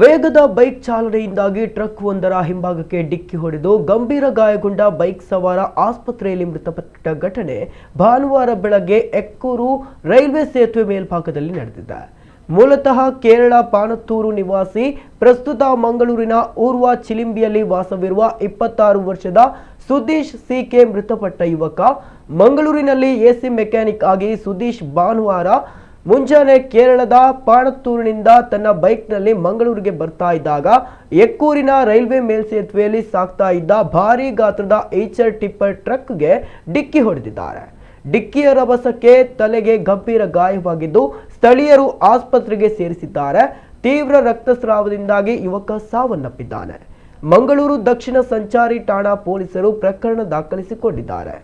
ವೇಗದ bike ಚಾಲನೆಯಿಂದಾಗಿ truck ಒಂದರ ಹಿಂಭಾಗಕ್ಕೆ ಡಿಕ್ಕಿ ಹೊಡೆದು ಗಂಭೀರ ಗಾಯಗೊಂಡ ಬೈಕ್ ಸವಾರ ಆಸ್ಪತ್ರೆಯಲ್ಲಿ ಮೃತಪಟ್ಟ ಘಟನೆ ಭಾನುವಾರ ಬೆಳಗ್ಗೆ ಎಕ್ಕೂರು ರೈಲ್ವೆ ಸೇತುವೆ ಮೇಲ್ಭಾಗದಲ್ಲಿ ನಡೆದಿದೆ. ಮೂಲತಃ ಕೇರಳ ಪಾಣತ್ತೂರು ನಿವಾಸಿ, ಪ್ರಸ್ತುತ ಮಂಗಳೂರಿನ ಊರ್ವ ಚಿಲಿಂಬಿಯಲ್ಲಿ ವಾಸವಿರುವ 26 ವರ್ಷದ ಸುದೀಶ್ ಸಿಕೆ ಮೃತಪಟ್ಟ ಯುವಕ. ಮಂಗಳೂರಿನಲ್ಲಿ ಎಸಿ ಮೆಕ್ಯಾನಿಕ್ ಆಗಿ ಸುದೀಶ್ ಭಾನುವಾರ ಮುಂಜಾನೆ ಕೇರಳದ ಪಾಣತ್ತೂರಿನಿಂದ ತನ್ನ ಬೈಕ್ನಲ್ಲಿ ಮಂಗಳೂರಿಗೆ ಬರ್ತಾ ಇದ್ದಾಗ ಎಕ್ಕೂರಿನ ರೈಲ್ವೆ ಮೇಲ್ಸೇತುವೆಯಲ್ಲಿ ಸಾಗ್ತಾ ಇದ್ದ ಭಾರೀ ಗಾತ್ರದ ಏಚರ್ ಟಿಪ್ಪರ್ ಟ್ರಕ್ಗೆ ಡಿಕ್ಕಿ ಹೊಡೆದಿದ್ದಾರೆ. ಡಿಕ್ಕಿಯ ರಭಸಕ್ಕೆ ತಲೆಗೆ ಗಂಭೀರ ಗಾಯವಾಗಿದ್ದು ಸ್ಥಳೀಯರು ಆಸ್ಪತ್ರೆಗೆ ಸೇರಿಸಿದ್ದಾರೆ. ತೀವ್ರ ರಕ್ತಸ್ರಾವದಿಂದಾಗಿ ಯುವಕ ಸಾವನ್ನಪ್ಪಿದ್ದಾನೆ. ಮಂಗಳೂರು ದಕ್ಷಿಣ ಸಂಚಾರಿ ಠಾಣಾ ಪೊಲೀಸರು ಪ್ರಕರಣ ದಾಖಲಿಸಿಕೊಂಡಿದ್ದಾರೆ.